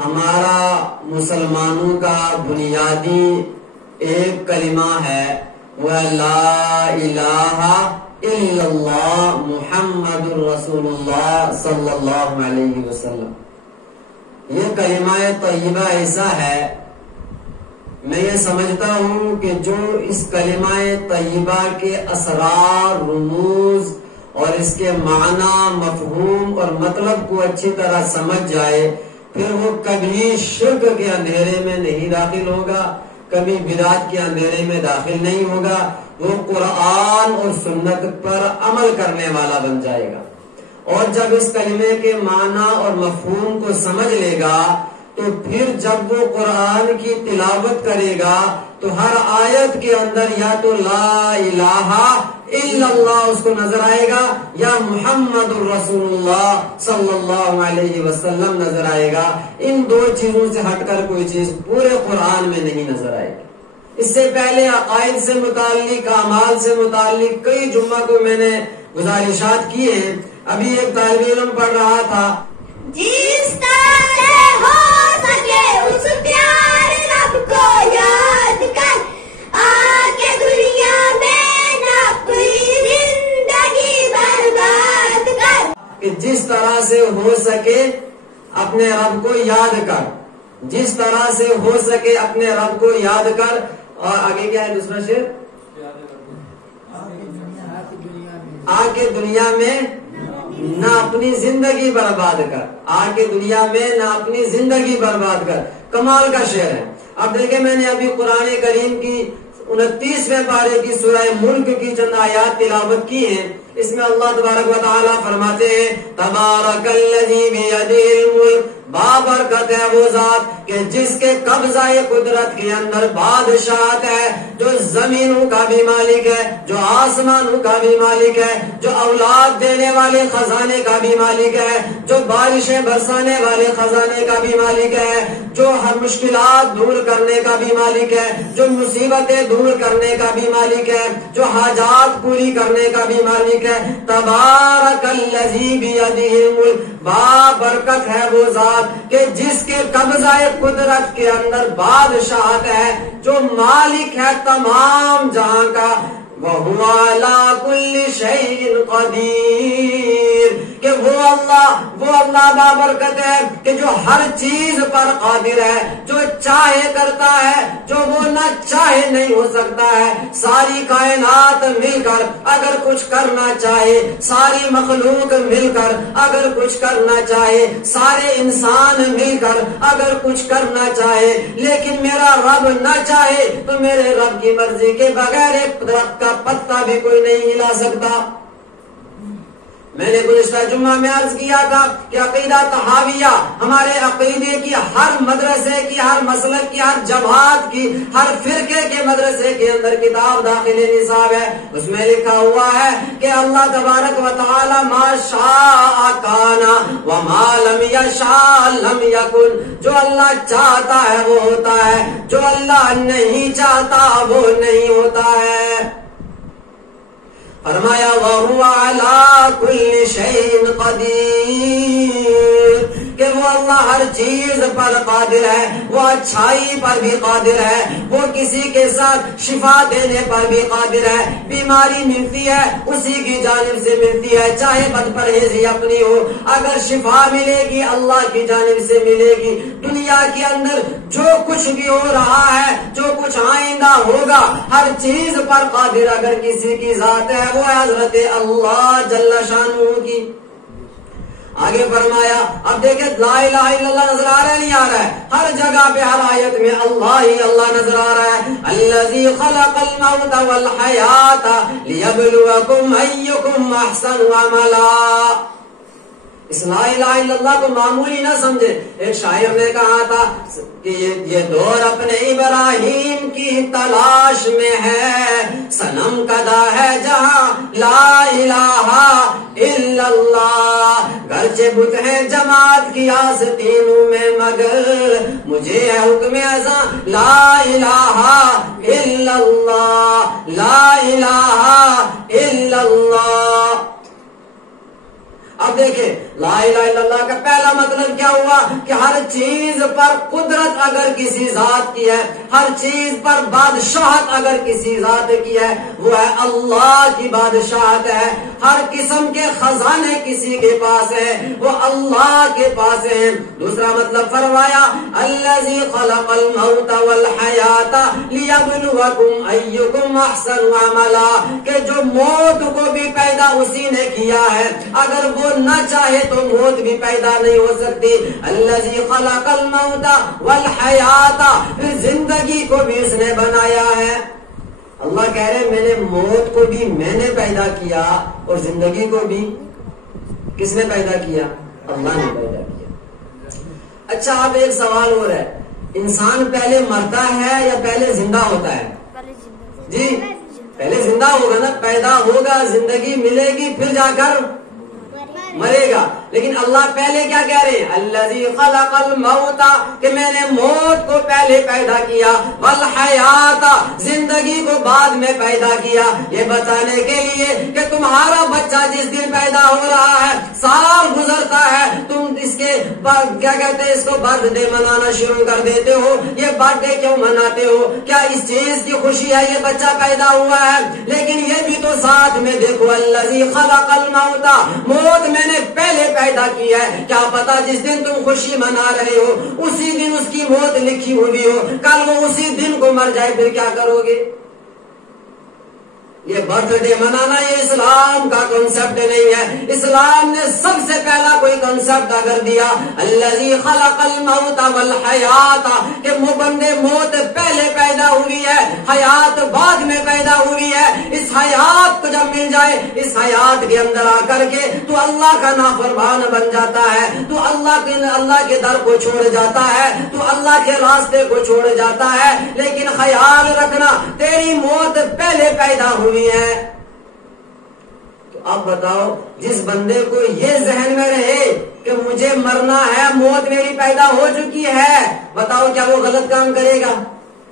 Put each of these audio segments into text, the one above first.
ہمارا مسلمانوں کا بنیادی ایک کلمہ ہے، وہ لا الہ الا اللہ محمد رسول اللہ صلی اللہ علیہ وسلم۔ یہ کلمہ طیبہ ایسا ہے، میں یہ سمجھتا ہوں کہ جو اس کلمہ طیبہ کے اسرار، رموز اور اس کے معنی، مفہوم اور مطلب کو اچھی طرح سمجھ جائے، پھر وہ کبھی شرک کے اندھیرے میں نہیں داخل ہوگا، کبھی بدعت کے اندھیرے میں داخل نہیں ہوگا، وہ قرآن اور سنت پر عمل کرنے والا بن جائے گا۔ اور جب اس کلمے کے معنی اور مفہوم کو سمجھ لے گا تو پھر جب وہ قرآن کی تلاوت کرے گا تو ہر آیت کے اندر یا تو لا الہ الا اللہ اس کو نظر آئے گا یا محمد الرسول اللہ صلی اللہ علیہ وسلم نظر آئے گا۔ ان دو چیزوں سے ہٹ کر کوئی چیز پورے قرآن میں نہیں نظر آئے گی۔ اس سے پہلے عقائد سے متعلق، اعمال سے متعلق کئی جمعہ کو میں نے گزارشات کی ہیں۔ ابھی ایک طالب علم پڑھ رہا تھا، جس طرح سے ہو سکے اس پیارے رب کو یاد کر، آکے دنیا میں نہ اپنی زندگی برباد کر، کہ جس طرح سے ہو سکے اپنے رب کو یاد کر، جس طرح سے ہو سکے اپنے رب کو یاد کر۔ اور آگے کیا ہے دوسرا شعر؟ آکے دنیا میں نہ اپنی زندگی برباد کر، آکے دنیا میں نہ اپنی زندگی برباد کر۔ کمال کا شعر ہے۔ اب دیکھیں، میں نے ابھی قرآن کریم کی 29ویں پارے کی سورہ ملک کی چند آیات تلاوت کی ہیں۔ اس میں اللہ تبارک و تعالیٰ فرماتے ہیں، تبارک الذی بیدہ الملک، بابرکت ہے وہ ذات کہ جس کے قبضہ قدرت کے اندر بادشاہت ہے، جو زمینوں کا بھی مالک ہے، جو آسمانوں کا بھی مالک ہے، جو اولاد دینے والے خزانے کا بھی مالک ہے، جو بارشیں برسانے والے خزانے کا بھی مالک ہے، جو ہر مشکلات دور کرنے کا بھی مالک ہے، جو مصیبتیں دور کرنے کا بھی مالک ہے، جو حاجات پوری کرنے کا بھی مالک ہے۔ تبارک الذی بیدہ الملک، بابرکت ہے وہ ذات کہ جس کے قبضہ قدرت کے اندر بادشاہت ہے، جو مالک ہے تمام جہاں کا، وَهُوَ عَلَىٰ كُلِّ شَيْءٍ قَدِيرٌ، کہ وہ اللہ بابرکت ہے کہ جو ہر چیز پر قادر ہے، جو چاہے کرتا ہے، جو وہ نہ چاہے نہیں ہو سکتا ہے۔ ساری کائنات مل کر اگر کچھ کرنا چاہے، ساری مخلوق مل کر اگر کچھ کرنا چاہے، سارے انسان مل کر اگر کچھ کرنا چاہے، لیکن میرا رب نہ چاہے تو میرے رب کی مرضی کے بغیر ایک درخت کا پتا بھی کوئی نہیں ہلا سکتا۔ میں نے گزشتہ جمعہ میں عرض کیا تھا کہ عقیدہ طحاویہ ہمارے عقیدے کی ہر مدرسے کی، ہر مسلک کی، ہر جماعت کی، ہر فرقے کے مدرسے کے اندر کتاب داخل نصاب ہے۔ اس میں لکھا ہوا ہے کہ اللہ تبارک و تعالی ما شاء کان وما لم یشاء لم یکن، جو اللہ چاہتا ہے وہ ہوتا ہے، جو اللہ نہیں چاہتا وہ نہیں ہوتا ہے۔ فرمایا وَهُوَ عَلَىٰ كُلِّ شَيْءٍ قَدِيرٌ، کہ وہ اللہ ہر چیز پر قادر ہے، وہ اچھائی پر بھی قادر ہے، وہ کسی کے ساتھ شفا دینے پر بھی قادر ہے۔ بیماری ملتی ہے اسی کی جانب سے ملتی ہے، چاہے بد پرہیزی اپنی ہو، اگر شفا ملے گی اللہ کی جانب سے ملے گی۔ دنیا کے اندر جو کچھ بھی ہو رہا ہے، جو کچھ آئندہ ہوگا، ہر چیز پر قادر اگر کسی کی ذات ہے وہ حضرت اللہ جل شانہ کی۔ آگے فرمایا، اب دیکھیں لا الہ الا اللہ نظر آ رہا ہے نہیں آ رہا ہے؟ ہر جگہ پہ ہر آیت میں اللہ ہی اللہ نظر آ رہا ہے۔ الذی خلق الموت والحیات لیبلوکم ایکم احسن عملا۔ اس لا الہ الا اللہ کو معمولی نہ سمجھے۔ ایک شاعر نے کہا تھا کہ یہ دور اپنے ابراہیم کی تلاش میں ہے، صنم کدا ہے جہاں لا الہ الا اللہ، گرچہ بت ہیں جماعت کی آستینوں میں مگر مجھے ہے حکم ازاں لا الہ الا اللہ، لا الہ الا اللہ۔ اب دیکھیں لا الہ الا اللہ کا پہلا مطلب کیا ہوا کہ ہر چیز پر قدرت اگر کسی ذات کی ہے، ہر چیز پر بادشاہت اگر کسی ذات کی ہے، وہ ہے اللہ کی بادشاہت ہے. ہر قسم کے خزانے کسی کے پاس ہے، وہ اللہ کے پاس ہے. دوسرا مطلب فرمایا الذی خلق الموت والحیات لیبلوکم ایکم احسن عملا، کہ جو موت کو بھی پیدا اسی نے کیا ہے، اگر وہ نہ چاہے تو موت بھی پیدا نہیں ہو سکتی. الذی خلق الموت والحیات، زندگی کو بھی اس نے بنایا ہے. اللہ کہہ رہے میں نے موت کو بھی میں نے پیدا کیا اور زندگی کو بھی کس نے پیدا کیا؟ اللہ نے پیدا کیا. اچھا اب ایک سوال ہو رہا ہے، انسان پہلے مرتا ہے یا پہلے زندہ ہوتا ہے؟ جی پہلے زندہ ہوگا نا، پیدا ہوگا، زندگی ملے گی، پھر جا کر مرے گا. لیکن اللہ پہلے کیا کہہ رہے ہیں؟ الذی خلق الموت، کہ میں نے موت کو پہلے پیدا کیا، والحیات، زندگی کو بعد میں پیدا کیا، یہ بتانے کے لیے کہ تمہارا بچہ جس دن پیدا ہو رہا ہے، سال گزرتا ہے، تم اس کے کیا کہتے ہیں اس کو برتھ ڈے منانا شروع کر دیتے ہو. یہ برتھ ڈے کیوں مناتے ہو؟ کیا اس چیز کی خوشی ہے یہ بچہ پیدا ہوا ہے؟ لیکن یہ بھی تو ساتھ میں دیکھو الذی خلق الموت، موت میں نے پہلے پیدا کی ہے. کیا پتا جس دن تم خوشی منا رہے ہو اسی دن اس کی موت لکھی ہوئی ہو، کل وہ اسی دن کو مر جائے، پھر کیا کرو گے؟ یہ برتھ ڈے منانا یہ اسلام کا کنسپٹ نہیں ہے. اسلام نے سب سے پہلا کوئی کنسپٹ اگر دیا الذی خلق الموت والحیات، کہ بندے موت پہلے پیدا ہوئی ہے، حیات بعد میں پیدا ہوئی ہے. اس حیات کو جب مل جائے، اس حیات کے اندر آ کر کے تو اللہ کا نافرمان بن جاتا ہے، تو اللہ کے در کو چھوڑ جاتا ہے، تو اللہ کے راستے کو چھوڑ جاتا ہے. لیکن خیال رکھنا تیری موت پہلے پیدا ہوئی ہے. تو اب بتاؤ جس بندے کو یہ ذہن میں رہے کہ مجھے مرنا ہے، موت میری پیدا ہو چکی ہے، بتاؤ کیا وہ غلط کام کرے گا؟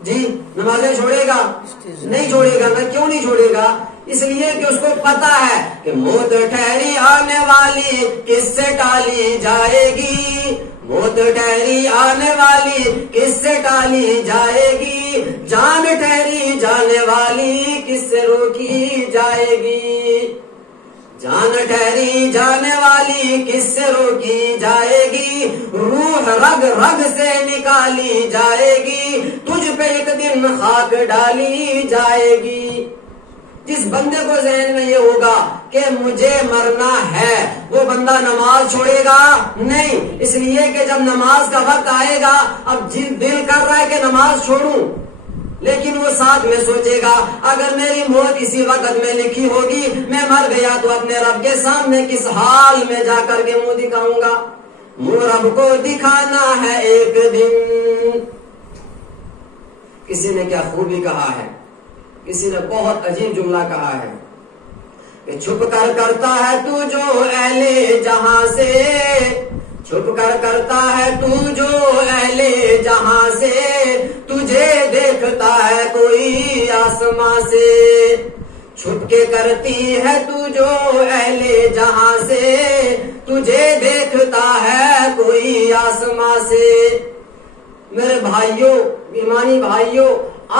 جی نمازیں چھوڑے گا؟ نہیں چھوڑے گا نا. کیوں نہیں چھوڑے گا؟ اس لیے کہ اس کو پتا ہے کہ موت ٹھہری آنے والی کس سے ٹالی جائے گی، موت ٹھہری آنے والی کس سے ٹالی جائے گی، جان ٹھہری جانے والی کس سے روکی جائے گی، جان ٹھہری جانے والی کس سے روکی جائے گی، روح رگ رگ سے نکالی جائے گی، تجھ پہ ایک دن خاک ڈالی جائے گی. جس بندے کو ذہن میں یہ ہوگا کہ مجھے مرنا ہے، وہ بندہ نماز چھوڑے گا نہیں. اس لیے کہ جب نماز کا وقت آئے گا، اب دل کر رہا ہے کہ نماز چھوڑوں، لیکن وہ ساتھ میں سوچے گا اگر میری موت اسی وقت میں لکھی ہوگی، میں مر گیا تو اپنے رب کے سامنے کس حال میں جا کر کے منہ دکھاؤں گا. منہ رب کو دکھانا ہے ایک دن. کسی نے کیا خوبی کہا ہے، کسی نے بہت عجیب جملہ کہا ہے کہ چھپ کر کرتا ہے تو جو اہل جہاں سے، چھپ کر کرتا ہے تو جو اہل جہاں سے، تجھے دیکھتا ہے کوئی آسماں سے. چھپ کے کرتی ہے تو جو اہل جہاں سے، تجھے دیکھتا ہے کوئی آسماں سے. میرے بھائیوں، ایمانی بھائیوں،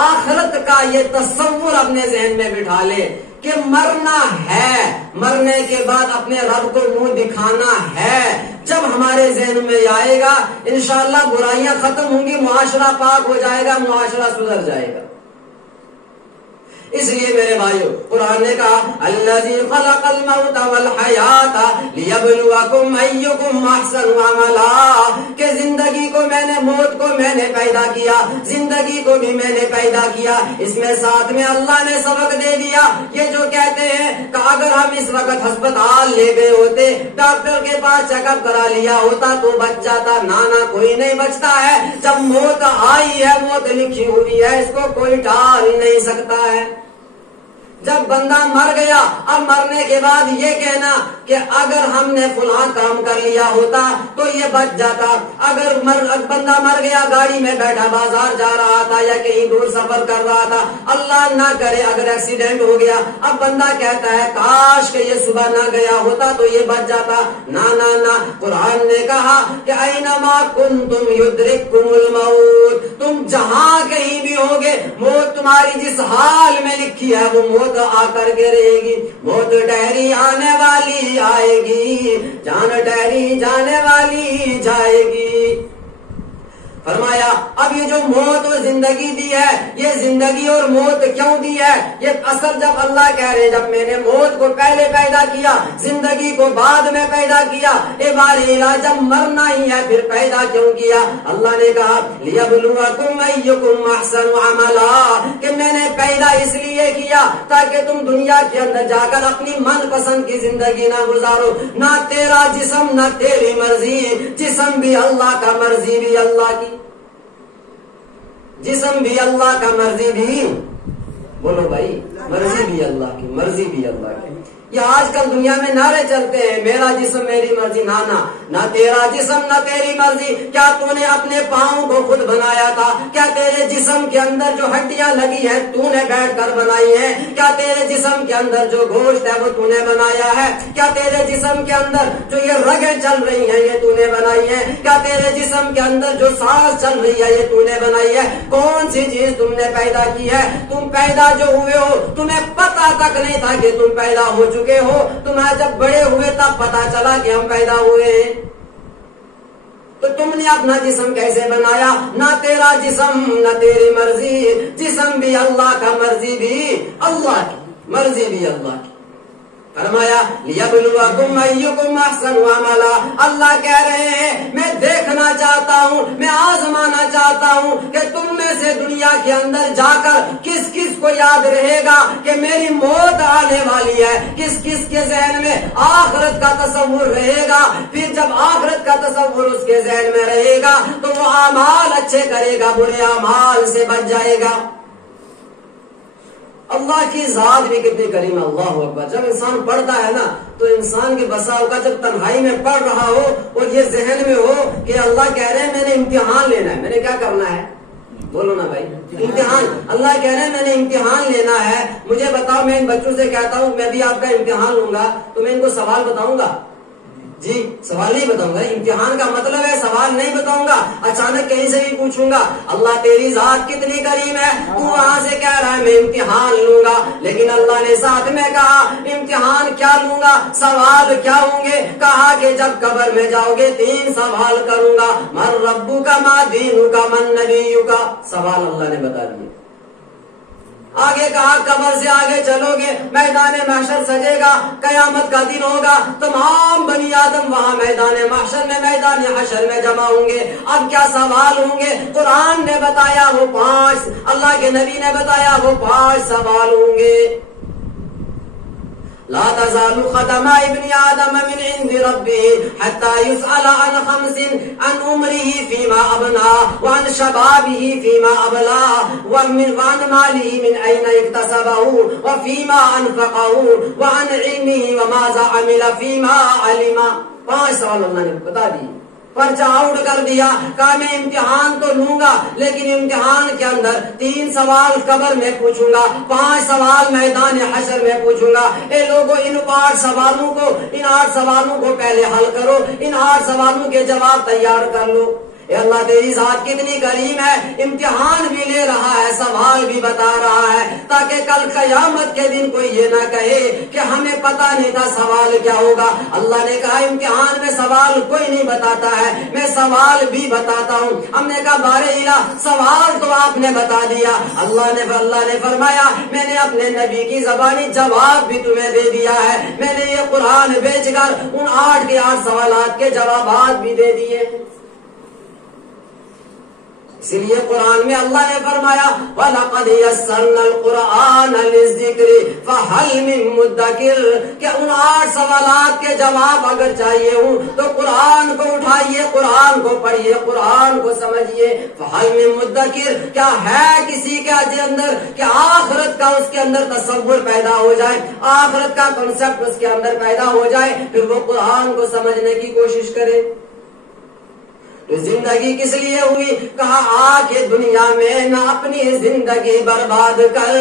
آخرت کا یہ تصور اپنے ذہن میں بٹھا لے کہ مرنا ہے، مرنے کے بعد اپنے رب کو منہ دکھانا ہے. جب ہمارے ذہن میں آئے گا انشاءاللہ برائیاں ختم ہوں گی، معاشرہ پاک ہو جائے گا، معاشرہ سدھر جائے گا. اس لیے میرے بھائیوں قرآن نے کہا الذی خلق الموت والحیات لیبلوکم ایکم احسن عملا، کہ زندگی کو میں نے، موت کو میں نے پیدا کیا، زندگی کو بھی میں نے پیدا کیا. اس میں ساتھ میں اللہ نے سبق دے دیا. یہ جو کہتے ہیں کہ اگر ہم اس وقت ہسپتال لے گئے ہوتے، ڈاکٹر کے پاس چیک اپ کرا لیا ہوتا تو بچ جاتا، نانا کوئی نہیں بچتا ہے. جب موت آئی ہے، موت لکھی ہوئی ہے، اس کو کوئی ٹال ہی نہیں سکتا ہے. جب بندہ مر گیا اب مرنے کے بعد یہ کہنا کہ اگر ہم نے فلاں کام کر لیا ہوتا تو یہ بچ جاتا. اگر بندہ مر گیا گاڑی میں بیٹھا بازار جا رہا تھا یا کہیں دور سفر کر رہا تھا, اللہ نہ کرے اگر ایکسیڈنٹ ہو گیا, اب بندہ کہتا ہے کاش کہ یہ صبح نہ گیا ہوتا تو یہ بچ جاتا. نہ قرآن نے کہا کہ اینما کنتم یدرککم الموت, تم جہاں کہیں بھی ہوگے موت تمہاری جس حال میں لکھی ہے وہ موت آ کر کے رہے گی. موت ٹہری آنے والی آئے گی, جان ٹہری جانے والی جائے گی. فرمایا اب یہ جو موت اور زندگی دی ہے, یہ زندگی اور موت کیوں دی ہے؟ یہ اصل جب اللہ کہہ رہے جب میں نے موت کو پہلے پیدا کیا زندگی کو بعد میں پیدا کیا, جب مرنا ہی ہے پھر پیدا کیوں کیا؟ اللہ نے کہا لیبلوکم ایکم احسن عملا, کہ میں نے پیدا اس لیے کیا تاکہ تم دنیا کے اندر جا کر اپنی من پسند کی زندگی نہ گزارو. نہ تیرا جسم نہ تیری مرضی, جسم بھی اللہ کا مرضی بھی اللہ کی, جسم بھی اللہ کا مرضی بھی, بولو بھائی, مرضی بھی اللہ کی, مرضی بھی اللہ کی. یہ آج کل دنیا میں نعرے چلتے ہیں میرا جسم میری مرضی. نہ تیرا جسم نہ تیری مرضی. کیا تو نے اپنے پاؤں کو خود بنایا تھا؟ کیا تیرے جسم کے اندر جو ہڈیاں لگی ہیں تو نے بیٹھ کر بنائی ہیں؟ کیا تیرے جسم کے اندر جو گوشت ہے وہ تو نے بنایا ہے؟ کیا تیرے جسم کے اندر جو یہ رگیں چل رہی ہیں یہ تو نے بنائی ہے؟ کیا تیرے جسم کے اندر جو سانس چل رہی ہے یہ تو نے بنائی ہے؟ کون سی چیز تم نے پیدا کی ہے؟ تم پیدا جو ہوئے ہو تمہیں پتا تک نہیں تھا کہ تم پیدا ہو چکے ہو, تمہیں جب بڑے ہوئے تب پتا چلا کہ ہم پیدا ہوئے ہیں. تو تم نے اپنا جسم کیسے بنایا؟ نہ تیرا جسم نہ تیری مرضی, جسم بھی اللہ کا مرضی بھی اللہ کی, مرضی بھی اللہ کی. فرمایا لیبلوکم ایکم احسن عملا, اللہ کہہ رہے ہیں میں دیکھنا چاہتا ہوں, میں آزمانا چاہتا ہوں کہ تم میں سے دنیا کے اندر جا کر کس کس کو یاد رہے گا کہ میری موت آنے والی ہے, کس کس کے ذہن میں آخرت کا تصور رہے گا. پھر جب آخرت کا تصور اس کے ذہن میں رہے گا تو وہ اعمال اچھے کرے گا, برے اعمال سے بچ جائے گا. اللہ کی ذات بھی کتنی کریم ہے. اللہ اکبر. جب انسان پڑھتا ہے نا تو انسان کے بساؤ کا جب تنہائی میں پڑھ رہا ہو اور یہ ذہن میں ہو کہ اللہ کہہ رہے ہیں میں نے امتحان لینا ہے, میں نے کیا کرنا ہے, بولو نا بھائی, امتحان. اللہ کہہ رہے ہیں میں نے امتحان لینا ہے, مجھے بتاؤ. میں ان بچوں سے کہتا ہوں میں بھی آپ کا امتحان لوں گا تو میں ان کو سوال بتاؤں گا؟ جی سوال نہیں بتاؤں گا. امتحان کا مطلب ہے سوال نہیں بتاؤں گا, اچانک کہیں سے بھی پوچھوں گا اللہ تیری ذات کتنی کریم ہے, تو وہاں سے کہہ رہا ہے میں امتحان لوں گا. لیکن اللہ نے ساتھ میں کہا امتحان کیا لوں گا, سوال کیا ہوں گے؟ کہا کہ جب قبر میں جاؤ گے 3 سوال کروں گا, من ربک ما دینک من نبیک. سوال اللہ نے بتا دیے. آگے کہا قبر سے آگے چلو گے میدان محشر سجے گا, قیامت کا دن ہوگا, تمام بنی آدم وہاں میدان محشر میں میدان حشر میں جمع ہوں گے. اب کیا سوال ہوں گے؟ قرآن نے بتایا وہ 5, اللہ کے نبی نے بتایا وہ 5 سوال ہوں گے. لا تزال قدم ابن آدم من عند ربه حتى يسأل عن 5, عن عمره فيما أبنى, وعن شبابه فيما أبلى, وعن ماله من أين اكتسبه وفيما أنفقه, وعن علمه وماذا عمل فيما علم. 5 سوال اللہ نے بتا دی. پرچہ آؤٹ کر دیا. کہا میں امتحان تو لوں گا لیکن امتحان کے اندر 3 سوال قبر میں پوچھوں گا, 5 سوال میدان حشر میں پوچھوں گا. اے لوگوں ان 8 سوالوں کو پہلے حل کرو, ان 8 سوالوں کے جواب تیار کر لو. اے اللہ تیری ذات کتنی کریم ہے, امتحان بھی لے رہا ہے سوال بھی بتا رہا ہے تاکہ کل قیامت کے دن کوئی یہ نہ کہے کہ ہمیں پتہ نہیں تھا سوال کیا ہوگا. اللہ نے کہا امتحان میں سوال کوئی نہیں بتاتا ہے, میں سوال بھی بتاتا ہوں. ہم نے کہا بارے الہ سوال تو آپ نے بتا دیا. اللہ نے فرمایا میں نے اپنے نبی کی زبانی جواب بھی تمہیں دے دیا ہے, میں نے یہ قرآن بھیج کر ان 8 کے 8 سوالات کے جوابات بھی دے دیے. اسی لیے قرآن میں اللہ نے فرمایا وَلَقَدْ يَسَّرْنَا الْقُرْآنَ لِلذِّكْرِ فَهَلْ مِن مُدَّكِرٍ کہ ان 8 سوالات کے جواب اگر چاہیے ہوں تو قرآن کو اٹھائیے، قرآن کو پڑھیے، قرآن کو سمجھیے۔ فَهَلْ مِن مُدَّكِرٍ کیا ہے کسی کے اندر کہ آخرت کا اس کے اندر تصور پیدا ہو جائے، آخرت کا کنسپٹ اس کے اندر پیدا ہو جائے، پھر وہ قرآن کو سمجھنے کی کوشش کرے۔ تو زندگی کس لیے ہوئی؟ کہا آ کے دنیا میں نہ اپنی زندگی برباد کر،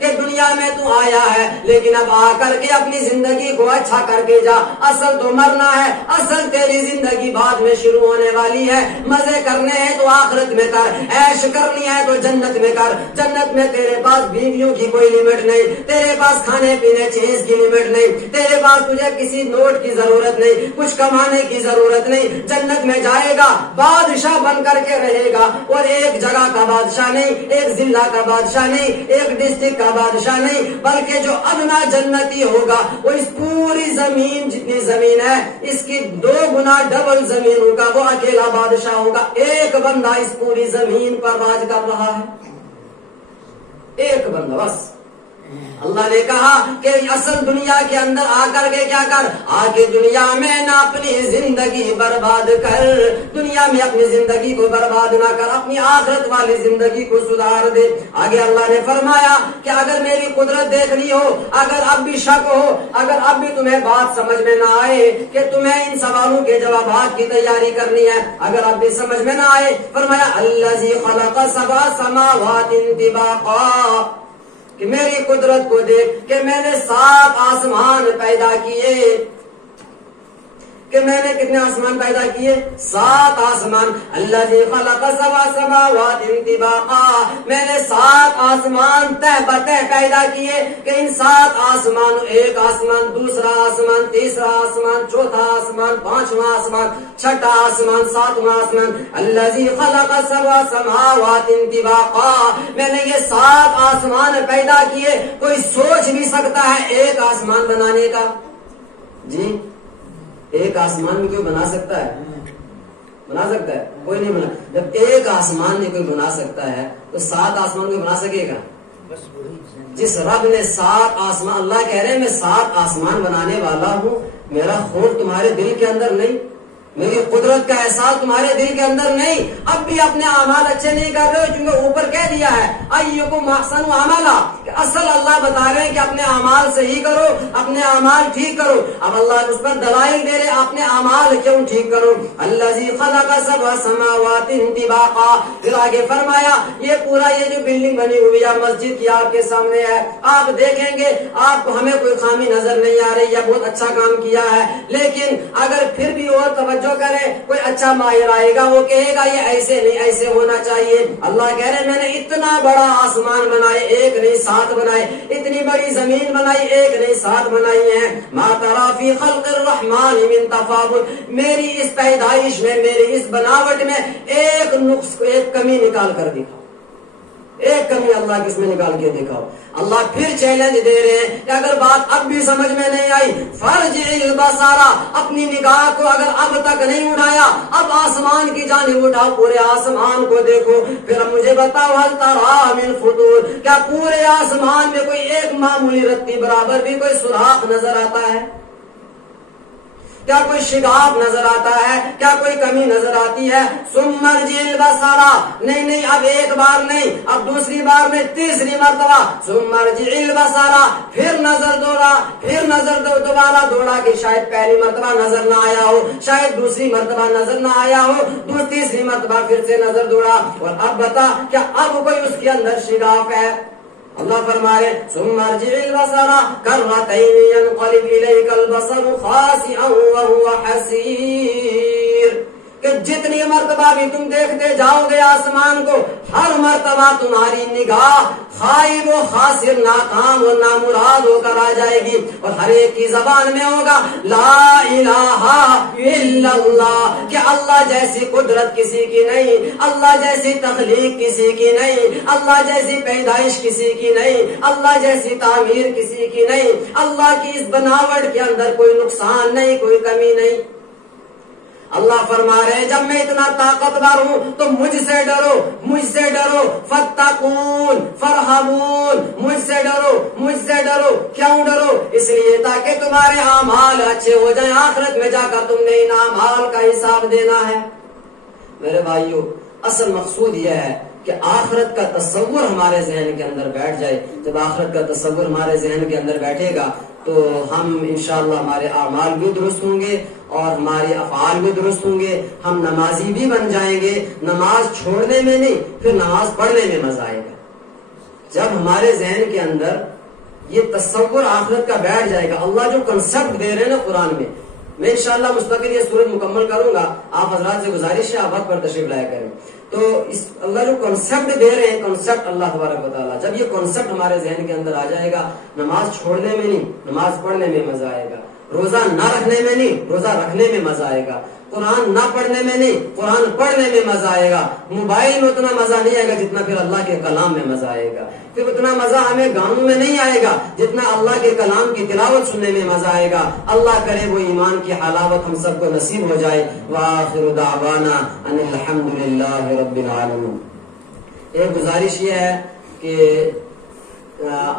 کہ دنیا میں تو آیا ہے لیکن اب آ کر کے اپنی زندگی کو اچھا کر کے جا، اصل تو مرنا ہے، اصل تیری زندگی بعد میں شروع ہونے والی ہے، مزے کرنے ہیں تو آخرت میں کر، عیش کرنی ہے تو جنت میں کر، جنت میں تیرے پاس بیویوں کی کوئی لمٹ نہیں، تیرے پاس کھانے پینے چیز کی لمٹ نہیں، تیرے پاس تجھے کسی نوٹ کی ضرورت نہیں، کچھ کمانے کی ضرورت نہیں، جنت میں جائے گا بادشاہ بن کر کے رہے گا، اور ایک جگہ کا بادشاہ نہیں، ایک ضلع کا بادشاہ نہیں، ایک ڈسٹرکٹ کا بادشاہ نہیں، بلکہ جو ادنا جنتی ہوگا وہ اس پوری زمین جتنی زمین ہے اس کی 2 گنا ڈبل زمین ہوگا، وہ اکیلا بادشاہ ہوگا، ایک بندہ اس پوری زمین پر راج کر رہا ہے، ایک بندہ بس۔ اللہ نے کہا کہ اصل دنیا کے اندر آ کر کے کیا کر، آگے دنیا میں نہ اپنی زندگی برباد کر، دنیا میں اپنی زندگی کو برباد نہ کر، اپنی آخرت والی زندگی کو سدھار دے۔ آگے اللہ نے فرمایا کہ اگر میری قدرت دیکھنی ہو، اگر اب بھی شک ہو، اگر اب بھی تمہیں بات سمجھ میں نہ آئے کہ تمہیں ان سوالوں کے جوابات کی تیاری کرنی ہے، اگر اب بھی سمجھ میں نہ آئے، فرمایا الذی خلق 7 سماوات طباقا، کہ میری قدرت کو دیکھ کہ میں نے 7 آسمان پیدا کیے، کہ میں نے کتنے آسمان پیدا کیے؟ 7 آسمان۔ الذی خلق 7 سماوات طباقا، میں نے 7 آسمان تہ بتہ پیدا کیے، کہ ان 7 آسمان، ایک آسمان، دوسرا آسمان، تیسرا آسمان، چوتھا آسمان، 5واں آسمان، چھٹا آسمان، 7واں آسمان۔ الذی خلق 7 سماوات طباقا، میں نے یہ 7 آسمان پیدا کیے۔ کوئی سوچ بھی سکتا ہے ایک آسمان بنانے کا؟ جی ایک آسمان میں کوئی بنا سکتا ہے؟ بنا سکتا ہے؟ کوئی نہیں بنا۔ جب ایک آسمان میں کوئی بنا سکتا ہے تو 7 آسمان کوئی بنا سکے گا؟ جس رب نے 7 آسمان، اللہ کہہ رہے ہیں میں 7 آسمان بنانے والا ہوں، میرا خوف تمہارے دل کے اندر نہیں، میری قدرت کا احساس تمہارے دل کے اندر نہیں، اب بھی اپنے اعمال اچھے نہیں کر رہے ہو، چونکہ اوپر کہہ دیا ہے ایکم احسن عملا، کہ اصل اللہ بتا رہے ہیں کہ اپنے اعمال صحیح کرو، اپنے اعمال ٹھیک کرو۔ اب اللہ اس پر دلائل دے رہے اپنے اعمال کیوں ٹھیک کرو۔ الذی خلق 7 سماوات طباقا، پھر آگے فرمایا یہ پورا یہ جو بلڈنگ بنی ہوئی ہے مسجد کی آپ کے سامنے ہے، آپ دیکھیں گے آپ کو ہمیں کوئی خامی نظر نہیں آ رہی ہے، بہت اچھا کام کیا ہے، لیکن اگر پھر بھی اور توجہ جو کرے کوئی اچھا ماہر آئے گا وہ کہے گا یہ ایسے نہیں ایسے ہونا چاہیے۔ اللہ کہہ رہے میں نے اتنا بڑا آسمان بنائے، ایک نہیں 7 بنائے، اتنی بڑی زمین بنائی، ایک نہیں 7 بنائی ہیں۔ ما تری فی خلق الرحمن من تفاوت، میری اس پیدائش میں، میری اس بناوٹ میں ایک نقص، ایک کمی نکال کر دکھاؤ، ایک کمی اللہ کس میں نکال کے دکھاؤ۔ اللہ پھر چیلنج دے رہے ہیں کہ اگر بات اب بھی سمجھ میں نہیں آئی، فرجع البصر، اپنی نگاہ کو اگر اب تک نہیں اٹھایا، اب آسمان کی جانب اٹھاؤ، پورے آسمان کو دیکھو، پھر مجھے بتاؤ هل تری من فطور، کیا پورے آسمان میں کوئی ایک معمولی رتی برابر بھی کوئی سوراخ نظر آتا ہے؟ کیا کوئی شگاف نظر آتا ہے؟ کیا کوئی کمی نظر آتی ہے؟ ثم ارجع البصر، نہیں اب ایک بار نہیں، اب دوسری بار میں، تیسری مرتبہ، ثم ارجع البصر، پھر نظر دوڑا، پھر نظر دوبارہ دوڑا کہ شاید پہلی مرتبہ نظر نہ آیا ہو، شاید دوسری مرتبہ نظر نہ آیا ہو، تیسری مرتبہ پھر سے نظر دوڑا، اور اب بتا کیا اب کوئی اس کے اندر شگاف ہے؟ اللہ فرما رہے ثم ارجع البصر کرتين ينقلب اليك البصر خاسئا وهو حسير، کہ جتنی مرتبہ بھی تم دیکھتے جاؤ گے آسمان کو، ہر مرتبہ تمہاری نگاہ خائب و خاسر، ناکام و نامراد ہو کر آ جائے گی، اور ہر ایک کی زبان میں ہوگا لا الہ الا اللہ، کہ اللہ جیسی قدرت کسی کی نہیں، اللہ جیسی تخلیق کسی کی نہیں، اللہ جیسی پیدائش کسی کی نہیں، اللہ جیسی تعمیر کسی کی نہیں، اللہ کی اس بناوٹ کے اندر کوئی نقصان نہیں، کوئی کمی نہیں۔ اللہ فرما رہے ہیں جب میں اتنا طاقتور ہوں تو مجھ سے ڈرو، مجھ سے ڈرو، فتقون فرحمون، مجھ سے ڈرو، مجھ سے ڈرو۔ کیوں ڈرو؟ اس لیے تاکہ تمہارے اعمال اچھے ہو جائیں، آخرت میں جا کر تم نے ان اعمال کا حساب دینا ہے۔ میرے بھائیو، اصل مقصود یہ ہے کہ آخرت کا تصور ہمارے ذہن کے اندر بیٹھ جائے۔ جب آخرت کا تصور ہمارے ذہن کے اندر بیٹھے گا تو ہم انشاءاللہ ہمارے اعمال بھی درست ہوں گے اور ہمارے افعال بھی درست ہوں گے، ہم نمازی بھی بن جائیں گے۔ نماز چھوڑنے میں نہیں، پھر نماز پڑھنے میں مزہ آئے گا۔ جب ہمارے ذہن کے اندر یہ تصور آخرت کا بیٹھ جائے گا، اللہ جو کنسپٹ دے رہے ہیں نا قرآن میں انشاءاللہ مستقل یہ سورت مکمل کروں گا، آپ حضرات سے گزارش ہے آپ وقت پر تشریف لایا کریں۔ تو اس اللہ جو کنسپٹ دے رہے ہیں، کنسپٹ اللہ تبارک و تعالیٰ، جب یہ کنسپٹ ہمارے ذہن کے اندر آ جائے گا، نماز چھوڑنے میں نہیں، نماز پڑھنے میں مزہ آئے گا، روزہ نہ رکھنے میں نہیں، روزہ رکھنے میں مزہ آئے گا، قرآن نہ پڑھنے میں نہیں، قرآن پڑھنے میں مزہ آئے گا، موبائل میں اتنا مزہ نہیں آئے گا جتنا پھر اللہ کے کلام میں مزہ آئے گا، پھر اتنا مزہ ہمیں گانوں میں نہیں آئے گا جتنا اللہ کے کلام کی تلاوت سننے میں مزہ آئے گا۔ اللہ کرے وہ ایمان کی حلاوت ہم سب کو نصیب ہو جائے۔ وآخر دعوانا ان الحمدللہ رب العالمین۔ ایک گزارش یہ ہے کہ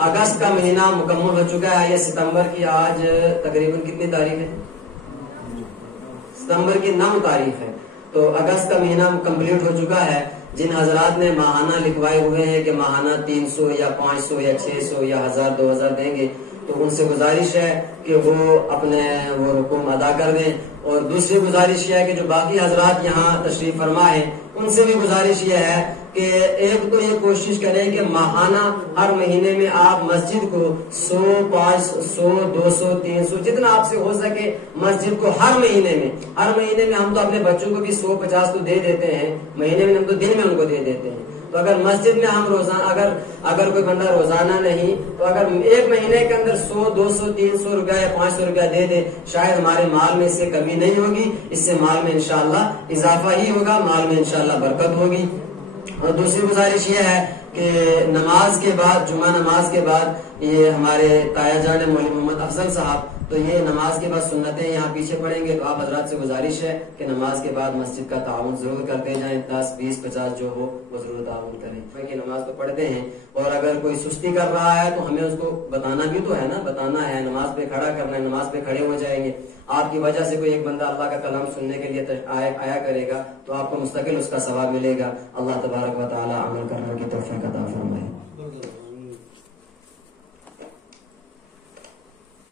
اگست کا مہینہ مکمل ہو چکا ہے، یہ ستمبر کی آج تقریباً کتنی تاریخ ہے؟ ستمبر کی 9 تاریخ ہے، تو اگست کا مہینہ کمپلیٹ ہو چکا ہے۔ جن حضرات نے ماہانہ لکھوائے ہوئے ہیں کہ ماہانہ 300 یا 500 یا 600 یا 1000 2000 دیں گے، تو ان سے گزارش ہے کہ وہ اپنے وہ رقوم ادا کر دیں۔ اور دوسری گزارش یہ ہے کہ جو باقی حضرات یہاں تشریف فرما ہیں ان سے بھی گزارش یہ ہے کہ ایک تو یہ کوشش کریں کہ ماہانہ ہر مہینے میں آپ مسجد کو 100 500 200 300 جتنا آپ سے ہو سکے مسجد کو ہر مہینے میں ہم تو اپنے بچوں کو بھی 100-50 تو دے دیتے ہیں مہینے میں، ہم تو دن میں ان کو دے دیتے ہیں۔ تو اگر مسجد میں ہم روزانہ اگر کوئی بندہ روزانہ نہیں تو اگر ایک مہینے کے اندر 100 200 300 روپیہ یا 500 روپیہ دے دے، شاید ہمارے مال میں اس سے کمی نہیں ہوگی، اس سے مال میں انشاءاللہ اضافہ ہی ہوگا، مال میں انشاءاللہ برکت ہوگی۔ اور دوسری گزارش یہ ہے کہ نماز کے بعد، جمعہ نماز کے بعد یہ ہمارے تایا جان مولوی محمد افضل صاحب، تو یہ نماز کے بعد سنتیں یہاں پیچھے پڑیں گے، تو آپ حضرات سے گزارش ہے کہ نماز کے بعد مسجد کا تعاون ضرور کرتے جائیں، 10 20 50 جو ہو وہ ضرور تعاون کریں، کہ نماز تو پڑھتے ہیں، اور اگر کوئی سستی کر رہا ہے تو ہمیں اس کو بتانا بھی تو ہے نا، بتانا ہے، نماز پہ کھڑا کرنا ہے، نماز پہ کھڑے ہو جائیں گے۔ آپ کی وجہ سے کوئی ایک بندہ اللہ کا کلام سننے کے لیے آیا کرے گا تو آپ کو مستقل اس کا ثواب ملے گا۔ اللہ تبارک و تعالی عمل کرنے کی توفیق عطا فرمائے۔